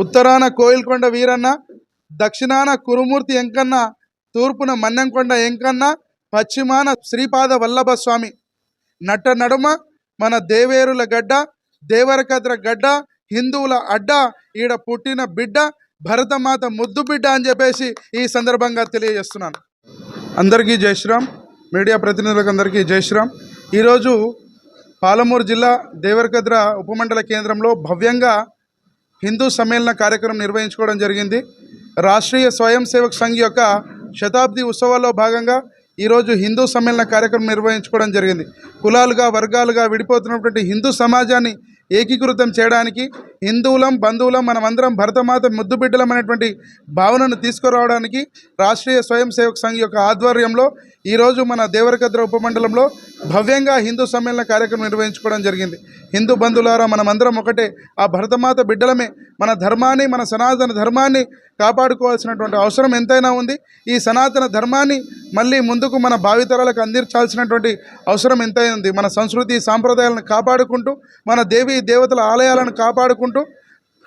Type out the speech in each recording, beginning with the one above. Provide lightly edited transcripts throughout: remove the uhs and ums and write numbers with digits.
ఉత్తరాన కోయిల్కొండ వీరన్న, దక్షిణాన కురుమూర్తి ఎంకన్న, తూర్పున మన్నెంకొండ ఎంకన్న, పశ్చిమాన శ్రీపాద వల్లభ స్వామి, నట్ట నడుమ మన దేవేరుల గడ్డ, దేవరకద్ర గడ్డ, హిందువుల అడ్డ, ఈడ పుట్టిన బిడ్డ, భరతమాత ముద్దు బిడ్డ అని చెప్పేసి ఈ సందర్భంగా తెలియజేస్తున్నాను. అందరికీ జై శ్రీరామ్. మీడియా ప్రతినిధులకు అందరికీ జై శ్రీరామ్. ఈరోజు పాలమూరు జిల్లా దేవరకద్ర ఉపమండల కేంద్రంలో భవ్యంగా హిందూ సమ్మేళన కార్యక్రమం నిర్వహించుకోవడం జరిగింది. రాష్ట్రీయ స్వయం సేవక్ సంఘ్ యొక్క శతాబ్ది ఉత్సవాల్లో భాగంగా ఈరోజు హిందూ సమ్మేళన కార్యక్రమం నిర్వహించుకోవడం జరిగింది. కులాలుగా వర్గాలుగా విడిపోతున్నటువంటి హిందూ సమాజాన్ని ఏకీకృతం చేయడానికి, హిందువులం బంధువులం మనమందరం భరతమాత ముద్దు బిడ్డలం అనేటువంటి భావనను తీసుకురావడానికి రాష్ట్రీయ స్వయం సేవక్ సంఘ్ యొక్క ఆధ్వర్యంలో ఈరోజు మన దేవరకద్ర ఉపమండలంలో భవ్యంగా హిందూ సమ్మేళన కార్యక్రమం నిర్వహించుకోవడం జరిగింది. హిందూ బంధువులారా, మనమందరం ఒకటే. ఆ భరతమాత బిడ్డలమే. మన ధర్మాన్ని, మన సనాతన ధర్మాన్ని కాపాడుకోవాల్సినటువంటి అవసరం ఎంతైనా ఉంది. ఈ సనాతన ధర్మాన్ని మళ్ళీ ముందుకు మన భావితరాలకు అందించాల్సినటువంటి అవసరం ఎంతైనా ఉంది. మన సంస్కృతి సాంప్రదాయాలను కాపాడుకుంటూ, మన దేవీ దేవతల ఆలయాలను కాపాడుకుంటూ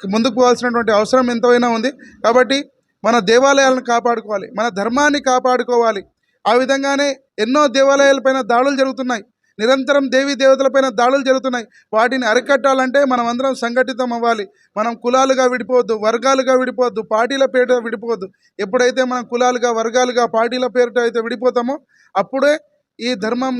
ముందుకు పోవాల్సినటువంటి అవసరం ఎంతైనా ఉంది. కాబట్టి మన దేవాలయాలను కాపాడుకోవాలి, మన ధర్మాన్ని కాపాడుకోవాలి. ఆ విధంగానే ఎన్నో దేవాలయాలపైన దాడులు జరుగుతున్నాయి. నిరంతరం దేవీ దేవతలపైన దాడులు జరుగుతున్నాయి. వాటిని అరికట్టాలంటే మనం అందరం సంఘటితం అవ్వాలి. మనం కులాలుగా విడిపోవద్దు, వర్గాలుగా విడిపోవద్దు, పార్టీల పేరుట విడిపోవద్దు. ఎప్పుడైతే మనం కులాలుగా వర్గాలుగా పార్టీల పేరుట అయితే విడిపోతామో అప్పుడే ఈ ధర్మం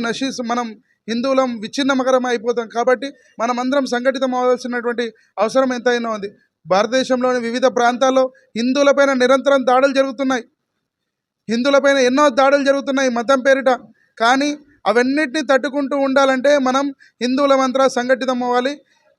మనం హిందువులం విచ్ఛిన్నమకరం అయిపోతాం. కాబట్టి మనమందరం సంఘటితం అవ్వాల్సినటువంటి అవసరం ఎంతైనా ఉంది. భారతదేశంలోని వివిధ ప్రాంతాల్లో హిందువులపైన నిరంతరం దాడులు జరుగుతున్నాయి. హిందువులపైన ఎన్నో దాడులు జరుగుతున్నాయి మతం పేరిట. కానీ అవన్నిటిని తట్టుకుంటూ ఉండాలంటే మనం హిందువులమంతా సంఘటితం అవ్వాలి,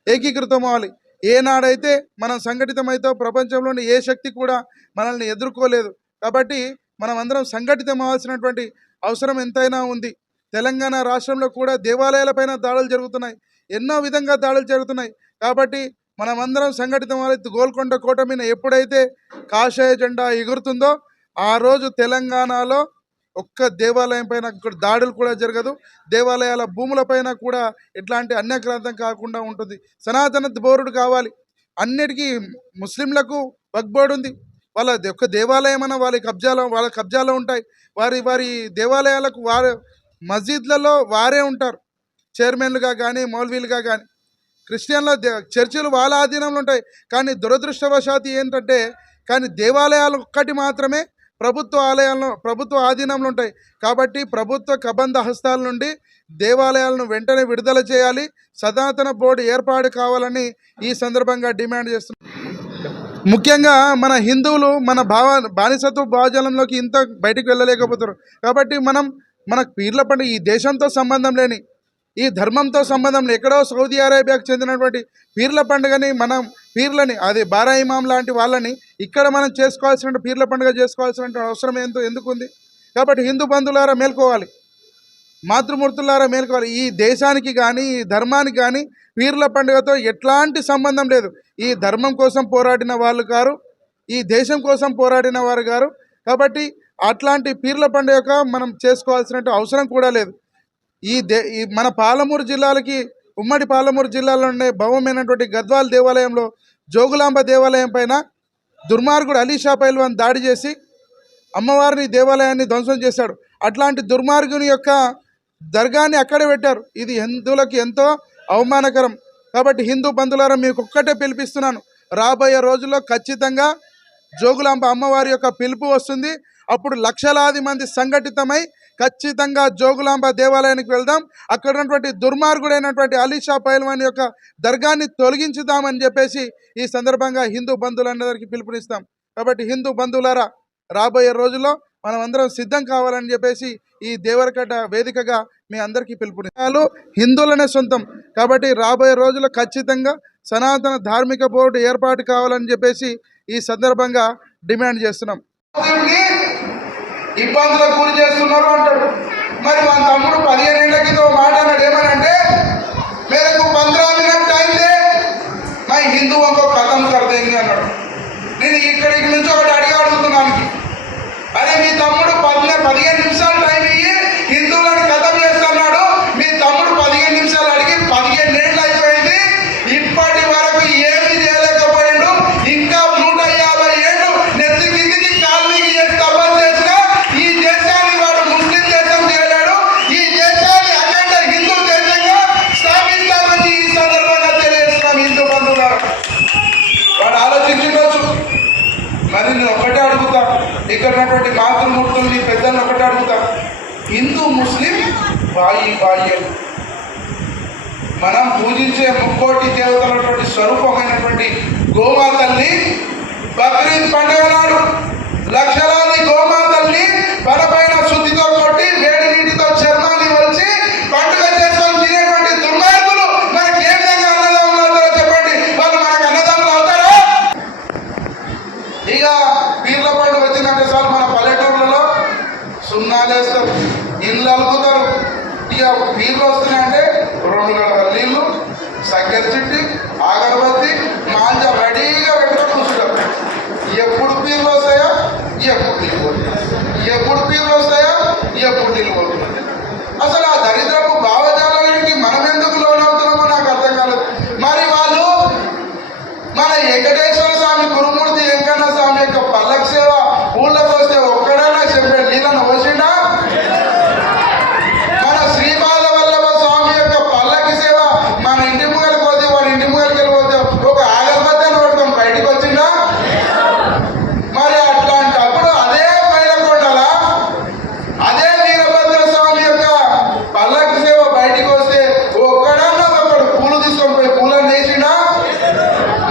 ఏకీకృతం అవ్వాలి. ఏనాడైతే మనం సంఘటితమైతే ప్రపంచంలోని ఏ శక్తి కూడా మనల్ని ఎదుర్కోలేదు. కాబట్టి మనం అందరం సంఘటితం అవ్వాల్సినటువంటి అవసరం ఎంతైనా ఉంది. తెలంగాణ రాష్ట్రంలో కూడా దేవాలయాలపైన దాడులు జరుగుతున్నాయి, ఎన్నో విధంగా దాడులు జరుగుతున్నాయి. కాబట్టి మనమందరం సంఘటితం అవ్వాలి. గోల్కొండ కోట మీద ఎప్పుడైతే కాషాయ జెండా ఎగురుతుందో ఆ రోజు తెలంగాణలో ఒక్క దేవాలయం పైన దాడులు కూడా జరగదు. దేవాలయాల భూములపైన కూడా ఎట్లాంటి అన్యాక్రాంతం కాకుండా ఉంటుంది. సనాతన బోర్డు కావాలి. అన్నిటికీ ముస్లింలకు వక్ఫ్ బోర్డు ఉంది. వాళ్ళ ఒక్క దేవాలయం అన్న వాళ్ళ కబ్జాలో ఉంటాయి. వారి దేవాలయాలకు మస్జిద్లలో వారే ఉంటారు, చైర్మన్లుగా కానీ మౌల్వీలుగా కానీ. క్రిస్టియన్ల చర్చిలు వాళ్ళ ఆధీనంలో ఉంటాయి. కానీ దురదృష్టవశాత్తు ఏంటంటే దేవాలయాలు ఒక్కటి మాత్రమే ప్రభుత్వ ఆధీనంలో ఉంటాయి. కాబట్టి ప్రభుత్వ కబంధ హస్తాల నుండి దేవాలయాలను వెంటనే విడుదల చేయాలి. సనాతన బోర్డు ఏర్పాటు కావాలని ఈ సందర్భంగా డిమాండ్ చేస్తున్నాం. ముఖ్యంగా మన హిందువులు మన బానిసత్వ భావజాలంలోకి ఇంత బయటికి వెళ్ళలేకపోతారు. కాబట్టి మన పీర్ల పండుగ ఈ దేశంతో సంబంధం లేని, ఈ ధర్మంతో సంబంధం లేని, ఎక్కడో సౌదీ అరేబియాకు చెందినటువంటి పీర్ల పండుగని పీర్లని అది బారా ఇమాం లాంటి వాళ్ళని ఇక్కడ మనం చేసుకోవాల్సిన పీర్ల పండుగ చేసుకోవాల్సిన అవసరం ఎందుకు ఉంది. కాబట్టి హిందూ బంధువులారా మేల్కోవాలి, మాతృమూర్తులారా మేల్కోవాలి. ఈ దేశానికి కానీ ఈ ధర్మానికి కానీ పీర్ల పండుగతో ఎట్లాంటి సంబంధం లేదు. ఈ ధర్మం కోసం పోరాడిన వాళ్ళు గారు, ఈ దేశం కోసం పోరాడిన వారు గారు. కాబట్టి అట్లాంటి పీర్ల పండుగ మనం చేసుకోవాల్సిన అవసరం కూడా లేదు. మన పాలమూరు జిల్లాలకి, ఉమ్మడి పాలమూరు జిల్లాలో ఉండే భవమైనటువంటి గద్వాల్ దేవాలయంలో జోగులాంబ దేవాలయం పైన దుర్మార్గుడు అలీషా పైల్వాన్ దాడి చేసి అమ్మవారిని దేవాలయాన్ని ధ్వంసం చేశాడు. అట్లాంటి దుర్మార్గుని యొక్క దర్గాని అక్కడే పెట్టారు. ఇది హిందువులకి ఎంతో అవమానకరం. కాబట్టి హిందూ బంధువులారా మీకు ఒక్కటే పిలిపిస్తున్నాను, రాబోయే రోజుల్లో ఖచ్చితంగా జోగులాంబ అమ్మవారి యొక్క పిలుపు వస్తుంది. అప్పుడు లక్షలాది మంది సంఘటితమై ఖచ్చితంగా జోగులాంబ దేవాలయానికి వెళ్దాం. అక్కడ ఉన్నటువంటి దుర్మార్గుడైనటువంటి అలీషా పైల్వాన్ యొక్క దర్గాన్ని తొలగించుదామని చెప్పేసి ఈ సందర్భంగా హిందూ బంధువులందరికీ పిలుపునిస్తాం. కాబట్టి హిందూ బంధువులారా, రాబోయే రోజుల్లో మనం అందరం సిద్ధం కావాలని చెప్పేసి ఈ దేవరకద్ర వేదికగా మీ అందరికీ పిలుపునిస్తాను. హిందువులనే సొంతం. కాబట్టి రాబోయే రోజుల్లో ఖచ్చితంగా సనాతన ధార్మిక బోర్డు ఏర్పాటు కావాలని చెప్పేసి ఈ సందర్భంగా డిమాండ్ చేస్తున్నాం. ఇబ్బందులకు గురి చేస్తున్నారు అంటాడు. మరి మా తమ్ముడు 15 ఏళ్ల కింద మాట అన్నాడు. ఏమనంటే మేరకు 15 మినిట్ టైం దే మై హిందూ అంకో ఖతం కర్దేంగి అన్నాడు. నేను ఇక్కడికి నుంచి ఒకటి అడుగుతున్నాను, అరే మీ తమ్ముడు 15 నిమిషాలు టైం ఇయ్యి హిందువులను ఖతం చేస్తున్నాడు. మీ తమ్ముడు 15 నిమిషాలు అడిగి 15 ఏళ్ళు అయిపోయింది, ఇప్పటి వరకు ఏమి చేయలేకపోయాడు. ఇంకా ముస్లిం బాయి బాయి. మనం పూజించే ముక్కోటి దేవతలటువంటి స్వరూపమైనటువంటి గోమాతల్ని బక్రీద్ పండుగ నాడు లక్షలాది గోమాతల్ని పైన శుద్ధితో కొట్టి వేడి నీటితో చర్మాన్ని వలిచి పండుగ చేసుకొని తినేటువంటి దుర్మార్గులు మనకి ఏ విధంగా అన్నదమ్ములు అవుతారో చెప్పండి. వాళ్ళు మనకు అన్నదమ్ములు అవుతారా? ఇక పీర్ల పండుగ వచ్చిందంటే సార్ మన పల్లెటూర్లలో సున్నాలేస్తారు, ఇల్లు అలుకుతారు. ఇక పీర్లు వస్తున్నాయంటే 2 గంటల నీళ్ళు, చక్కెర చిట్టి, అగరబత్తి, మాంజ రెడీగా పెట్టుకొని కూర్చుంటారు. ఎప్పుడు పీర్లు వస్తాయా, ఎప్పుడు నీళ్ళు పోతున్నాయి, ఎప్పుడు పీర్లు వస్తాయా, ఎప్పుడు నీళ్ళు పోతున్నాయి. అసలు ఆ దరిద్రపు భావజాలానికి మనం ఎందుకు లోనవుతున్నామో నాకు అర్థం కాలేదు. మరి వాళ్ళు మన వెంకటేశ్వర స్వామి కురుమూర్తి వెంకన్న స్వామి యొక్క పల్లకి సేవ ఊళ్ళకి వస్తే ఒక్కడైనా చెప్పే నీళ్ళను వచ్చిండా? మన శ్రీపాద వల్లభ స్వామి యొక్క పల్లకి సేవ మన ఇంటి ముంగలికి పోతే వాడి ఇంటి ముంగలికి వెళ్ళిపోతే ఒక ఆగర్బత్తిని పట్టుకొని బయటికి వచ్చిందా? మరి అట్లాంటప్పుడు అదే మైలకొండల అదే వీరభద్ర స్వామి యొక్క పల్లకి సేవ బయటికి వస్తే ఒక్కడన్నా ఒకడు పూలు తీసుకొని పోయి పూలను వేసిండా?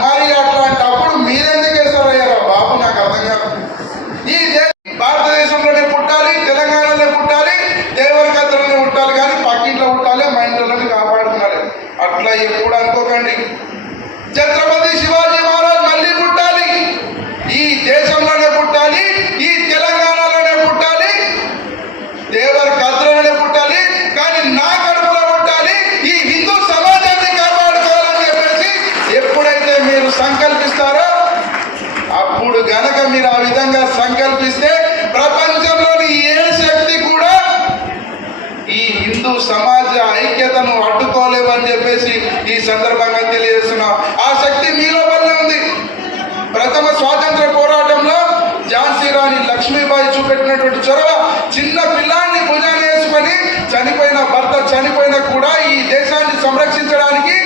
మరి అట్లాంటప్పుడు మీరెందుకు వేస్తారయ్యారా బాబు? నాకు అర్థం కాదు. ఈ భారతదేశంలోనే పుట్టాలి, తెలంగాణలో పుట్టాలి, దేవరకద్రలోనే పుట్టాలి, కానీ పక్కింట్లో పుట్టాలి, మా ఇంట్లోనే కాపాడుకోవాలి. అట్లా ఎప్పుడు అనుకోకండి. ఛత్రపతి శివాజీ మహారాజ్ మళ్ళీ పుట్టాలి, ఈ దేశంలోనే పుట్టాలి, ఈ తెలంగాణలోనే పుట్టాలి, దేవరకద్రలోనే పుట్టాలి, కానీ నా కడుపులో పుట్టాలి, ఈ హిందూ సమాజాన్ని కాపాడుకోవాలని చెప్పేసి ఎప్పుడైతే మీరు సంకల్పిస్తారో అప్పుడు గనక మీరు ఆ విధంగా సంకల్పిస్తే ప్రపంచంలోని ఏ శక్తి కూడా ఈ హిందూ సమాజ ఐక్యతను అడ్డుకోలేవని చెప్పేసి ఈ సందర్భంగా తెలియజేస్తున్నాం. ఆ శక్తి మీలో వల్లే ఉంది. ప్రథమ స్వాతంత్ర పోరాటంలో ఝాన్సీ రాణి లక్ష్మీబాయి చూపెట్టినటువంటి చొరవ, చిన్న పిల్లాన్ని భుజాన్ని వేసుకొని చనిపోయిన భర్త చనిపోయినా కూడా ఈ దేశాన్ని సంరక్షించడానికి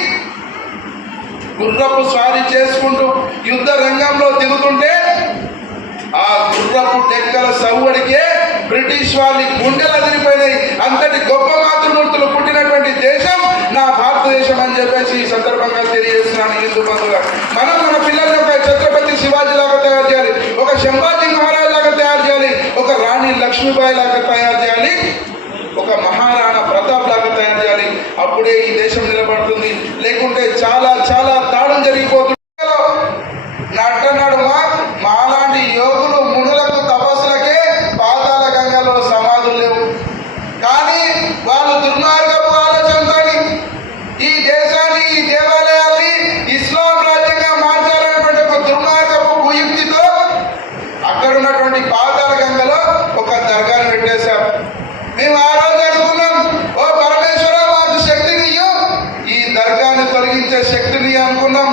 గుర్రపు స్వారీ చేసుకుంటూ యుద్ధ రంగంలో దిగుతుంటే ఆ గుర్రపు డెక్కల సవ్వడికే బ్రిటిష్ వాళ్ళ గుండెలు అదిరిపోయినాయి. అంతటి గొప్ప మాతృమూర్తులు పుట్టినటువంటి దేశం నా భారతదేశం అని చెప్పేసి ఈ సందర్భంగా తెలియజేస్తున్నాను. హిందూ బంధువుగా మనం మన పిల్లల్ని ఒక ఛత్రపతి శివాజీ లాగా తయారు చేయాలి, ఒక శంభాజీ మహారాజ్ లాగా తయారు చేయాలి, ఒక రాణి లక్ష్మీబాయి లాగా తయారు చేయాలి, ఒక మహారాణా ప్రతాప్ లాగా తయారు చేయాలి. అప్పుడే ఈ దేశం నిలబడుతుంది. లేకుంటే చాలా చాలా దాడులు జరిగిపోతుంది. నట నడుమ మాలాంటి యోగులు మునులకు తపస్సులకే పాతాళ గంగలో సమాధులు లేవు. కానీ వాళ్ళు దుర్మార్గపు ఆలోచనతో ఈ దేశాన్ని, ఈ దేవాలయాల్ని ఇస్లాం రాజ్యంగా మార్చాలనేటువంటి ఒక దుర్మార్గపు కుయుక్తితో అక్కడ ఉన్నటువంటి పాతాళ గంగలో ఒక దర్గాను పెట్టేశారు. మేము ఆ రోజు అనుకున్నాం, ఓ పరమేశ్వర మాకు శక్తిని ఇయ్యు, ఈ దర్గాను తొలగించే శక్తిని అనుకున్నాం,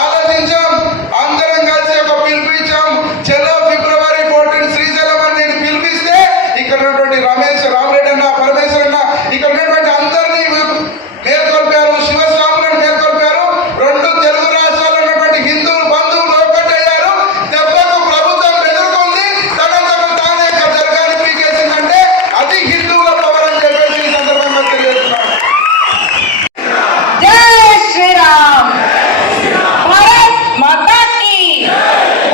ఆలోచించాం, అందరం కలిసి ఒక పిలిపించాం. చలో ఫిబ్రవరి 14 శ్రీశైలం అని నేను పిలిపిస్తే ఇక్కడ ఉన్నటువంటి రమేష్, రామరెడ్డి అన్న, పరమేశ్వర అన్న, ఇక్కడ ఉన్నటువంటి అందరినీ మేల్కొల్పారు, శివస్వాములను మేల్కొల్పారు. 2 తెలుగు రాష్ట్రాల్లో ఉన్నటువంటి హిందూ బంధువులు ఒక్కటయ్యారు. దెబ్బకు ప్రభుత్వం ఎదుర్కొంది, తనకు తానే దర్గాని పీకేసిందంటే అది హిందువుల పవర్ అని చెప్పేసి ఈ సందర్భంగా తెలియజేస్తున్నాను. జై శ్రీరామ్. భారత్ మాతా కీ.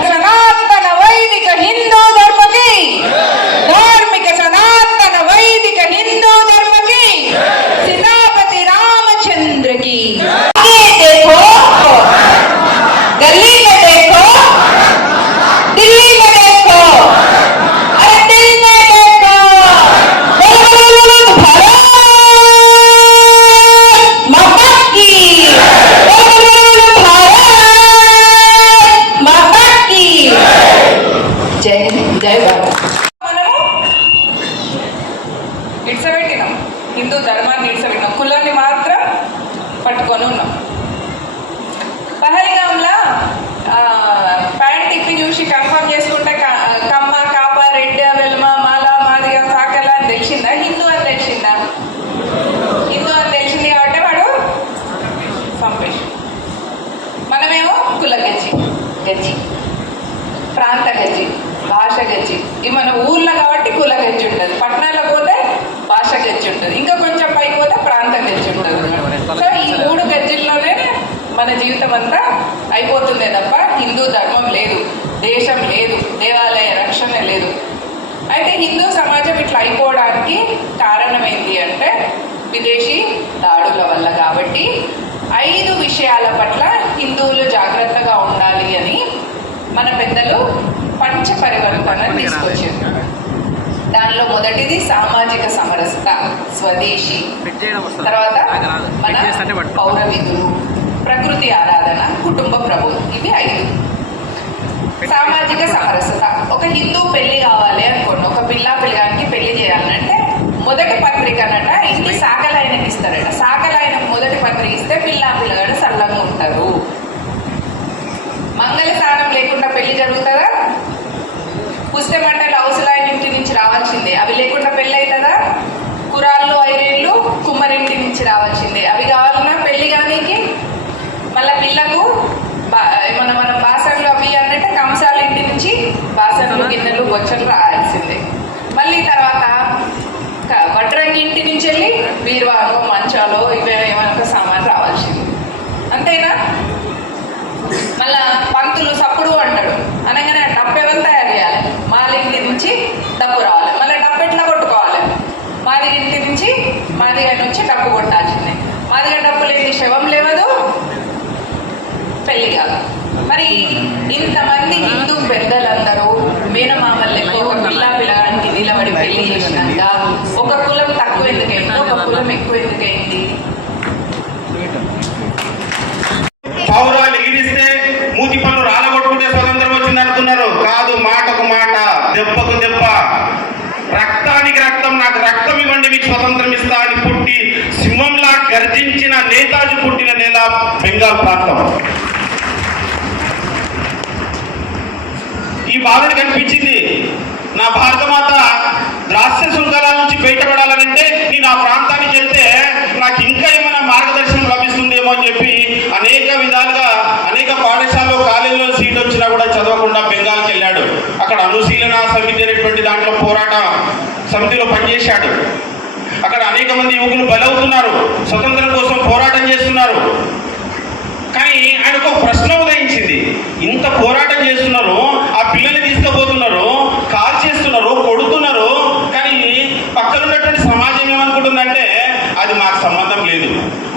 సనాతన వైదిక హిందూ ధర్మకి, ధార్మిక సనాతన వైదిక హిందూ ధర్మకి, సీతాపతి రామచంద్ర की। आगे देखो, गली में देखो, दिल्ली में देखो, अरे दिल में देखो, भारत माता की, भारत माता की जय जय भारत। మనము ఇడ్సబెట్టినాం, హిందూ ధర్మాన్ని ఇడ్సబెట్టినాం, కులాన్ని మాత్రం పట్టుకొని ఉన్నాం. పహల్గామ్లా ప్యాంట్ తిప్పి చూసి కన్ఫర్మ్ చేసుకుంటే కమ్మ, కాప, రెడ్డి, వెల్మ, మాల, మాదిగ, సాకల అని తెలిసిందా? హిందూ అని తెలిసిందా? హిందూ అని తెలిసింది కాబట్టి వాడు పంపేసి. మనమేమో కుల గజ్జి, గజ్జి, ప్రాంత గజ్జి, భాష గజ్జి. ఇది మన ఊర్లో కాబట్టి కుల గజ్జి ఉంటుంది, పట్టణాల్లో పోతే భాష దేశం అంతా అయిపోతుందే తప్ప హిందూ ధర్మం లేదు, దేశం లేదు, దేవాలయ రక్షణ లేదు. అయితే హిందూ సమాజం ఇట్లా అయిపోవడానికి కారణం ఏంటి అంటే విదేశీ దాడుల వల్ల. కాబట్టి 5 విషయాల పట్ల హిందువులు జాగ్రత్తగా ఉండాలి అని మన పెద్దలు పంచ పరివర్తన తీసుకొచ్చారు. దానిలో మొదటిది సామాజిక సమరసత, స్వదేశీ, తర్వాత మన పౌర విధులు, ప్రకృతి ఆరాధన, కుటుంబ ప్రబోధం. ఇవి 5. సామాజిక సమరసత. ఒక హిందూ పెళ్లి కావాలి అనుకోండి, ఒక పిల్లానికి పెళ్లి చేయాలంటే మొదటి పత్రిక అన్నట ఇంటి సాకలాయనకి ఇస్తారట. సాకలాయనకు మొదటి పత్రిక ఇస్తే పిల్లగాడు సల్లంగా ఉంటారు. మంగళ స్నానం లేకుండా పెళ్లి జరుగుతుందా? పుస్తే మంటలు అవసరాయన ఇంటి నుంచి రావాల్సిందే, అవి లేకుండా పెళ్ళి అవుతుందా? కురాళ్ళు, ఐరేళ్ళు కుమ్మరింటి నుంచి రావాల్సిందే, అవి కావాలన్నా పెళ్లి కానీకి. మళ్ళీ పిల్లకు మన బాసనలు అవి అన్నట్టు కంసాల ఇంటి నుంచి బాసనలు, గిన్నెలు, బొచ్చలు రావాల్సిందే. మళ్ళీ తర్వాత వడ్రంగి ఇంటి నుంచి వెళ్ళి బీరువాలో, మంచాలో ఇవే ఏమైనా సామాన్ రావాల్సింది. అంతేనా? మళ్ళా పంతులు సప్పుడు అంటాడు అనగానే డబ్బు ఎవరు తయారు చేయాలి? మాలింటి నుంచి డబ్బు రావాలి. మళ్ళీ డబ్బు ఎట్లా కొట్టుకోవాలి? మాది ఇంటి నుంచి మాదిగా నుంచి డబ్బు కొట్టాల్సిందే. మాదిగా డబ్బు లేని శవం లేవదు, పెళ్లి కాదు. మరి ఇంతమంది హిందూ పెద్దలందరూ మేనమామల్ని ఒక పిల్లానికి నిలబడి పెళ్లి చేసినాక ఒక కులం తక్కువ ఎందుకైంది, ఒక కులం ఎక్కువ ఎందుకైంది? పౌరాలు ఎగిరిస్తే మూతి పనులు రాలగొట్టుకుంటే స్వతంత్రం వచ్చింది అనుకున్నారు. కాదు, మాటకు మాట, దెబ్బకు దెబ్బ, రక్తానికి రక్తం, నాకు రక్తం ఇవ్వండి మీకు స్వతంత్రం ఇస్తా అని పుట్టి సింహంలా గర్జించిన నేతాజీ పుట్టిన నేల బెంగాల్ ప్రాంతం. ఈ బాలుడు కనిపించింది, నా భారతమాత దాస్య శృంఖలాల నుంచి బయటపడాలనంటే నేను ఆ ప్రాంతానికి వెళ్తే నాకు ఇంకా ఏమైనా మార్గదర్శనం లభిస్తుందేమో అని చెప్పి అనేక విధాలుగా అనేక పాఠశాలలో కాలేజీలో సీట్ వచ్చినా కూడా చదవకుండా బెంగాల్కి వెళ్ళాడు. అక్కడ అనుశీలన సమితి అనేటువంటి దాంట్లో పోరాట సమితిలో పనిచేశాడు. అక్కడ అనేక మంది యువకులు బలవుతున్నారు, స్వతంత్రం కోసం పోరాటం చేస్తున్నారు. కానీ ఆయనకు ఒక ప్రశ్న ఉదయించింది, ఇంత పోరాటం చేస్తున్నారు, ఆ పిల్లల్ని తీసుకుపోతున్నారు, కాల్ చేస్తున్నారు, కొడుతున్నారు, కానీ పక్కనున్నటువంటి సమాజం ఏమనుకుంటుందంటే అది మాకు సంబంధం లేదు,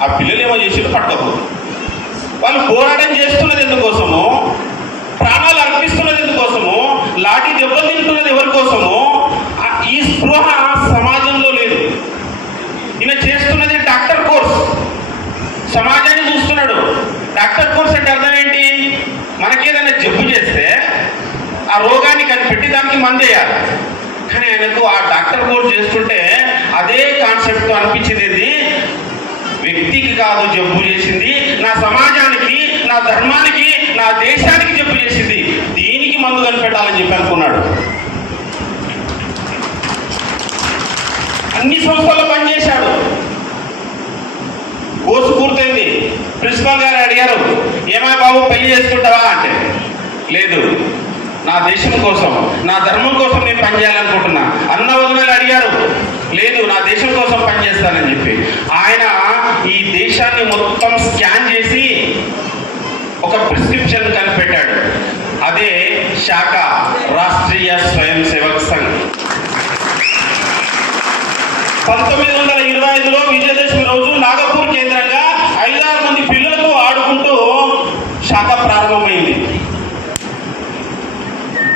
ఆ పిల్లలు ఏమో చేసి పట్టకపోదు. వాళ్ళు పోరాటం చేస్తున్నది ఎందుకోసము, ప్రాణాలు అర్పిస్తున్నది ఎందుకోసము, లాఠీ దెబ్బలు తింటున్నది ఎవరి కోసము, ఈ స్పృహ సమాజంలో లేదు. ఈయన చేస్తున్నది డాక్టర్ కోర్స్, సమాజాన్ని చూస్తున్నాడు. డాక్టర్ కోర్స్ అంటే అర్థం ఏంటి? మనకేదైనా జబ్బు చేస్తే ఆ రోగాన్ని కనిపెట్టి దానికి మందేయాలి. కానీ ఆయనకు ఆ డాక్టర్ కోర్స్ చేస్తుంటే అదే కాన్సెప్ట్ అనిపించింది, వ్యక్తికి కాదు జబ్బు చేసింది, నా సమాజానికి, నా ధర్మానికి, నా దేశానికి జబ్బు చేసింది, దీనికి మందు కనిపెట్టాలని చెప్పి అనుకున్నాడు. అన్ని సంస్థల్లో పనిచేశాడు. కోర్సు పూర్తయింది. ప్రిన్సిపాల్ గారు అడిగారు, ఏమా బాబు పెళ్లి చేసుకుంటావా అంటే, లేదు నా దేశం కోసం, నా ధర్మం కోసం నేను పనిచేయాలనుకుంటున్నా. అన్న వదినలు అడిగారు, లేదు నా దేశం కోసం పనిచేస్తానని చెప్పి ఆయన ఈ దేశాన్ని మొత్తం స్కాన్ చేసి ఒక ప్రిస్క్రిప్షన్ కనిపెట్టాడు. అదే శాఖ, రాష్ట్రీయ స్వయం సేవక్ సంఘ్. 1925లో విజయదశమి రోజు నాగపూర్ కేంద్రంగా 5-6 మంది పిల్లలతో ఆడుకుంటూ శాఖ ప్రారంభమైంది.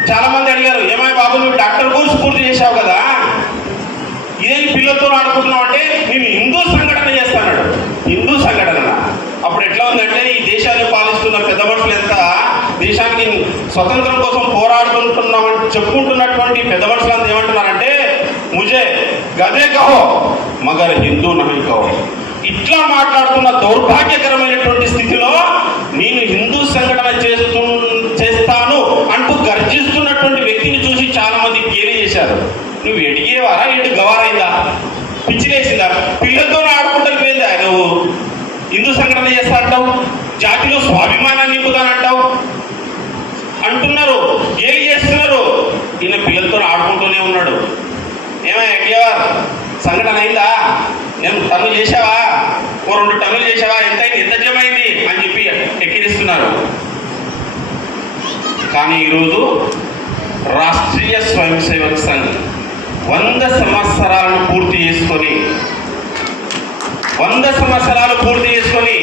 చాలా మంది అడిగారు, ఏమై బాబు నువ్వు డాక్టర్ కోర్సు పూర్తి చేశావు కదా, ఇదే పిల్లలతో ఆడుకుంటున్నావు అంటే నేను హిందూ సంఘటన చేస్తాడు. హిందూ సంఘటన అప్పుడు ఎట్లా ఉందంటే, ఈ దేశాన్ని పాలిస్తున్న పెద్ద మనుషులు ఎంత దేశానికి స్వతంత్రం కోసం పోరాడుకుంటున్నామని చెప్పుకుంటున్నటువంటి పెద్ద మనుషులంతా ఏమంటున్నారంటే, ముజే గదే కహో మగర్ హిందూ నహీ కహో. ఇట్లా మాట్లాడుతున్న దౌర్భాగ్యకరమైనటువంటి స్థితిలో నేను హిందూ సంఘటన చేస్తాను అంటూ గర్జిస్తున్నటువంటి వ్యక్తిని చూసి చాలా మంది గేలి చేశారు. నువ్వు ఎడిగేవారా, ఎడు గవారైందా, పిచ్చిలేసిందా, పిల్లలతో ఆడుకుంటాను పోయిందా, నువ్వు హిందూ సంఘటన చేస్తా అంటావు, జాతిలో స్వాభిమానాన్ని నింపుతానంటావు అంటున్నారు, గేలి చేస్తున్నారు. ఈయన పిల్లలతో ఆడుకుంటూనే ఉన్నాడు. ఏమై ఎడిగేవారు, సంఘటన అయిందా, నేను టన్నులు చేసావా, ఓ 2 టన్నులు చేసావా, ఎంత అయింది, ఎంత జమైంది అని చెప్పి ఎక్కిరిస్తున్నారు. కూర్చున్నారు. కానీ ఈరోజు రాష్ట్రీయ స్వయం సేవక్ సంఘ్ 100 సంవత్సరాలను పూర్తి చేసుకొని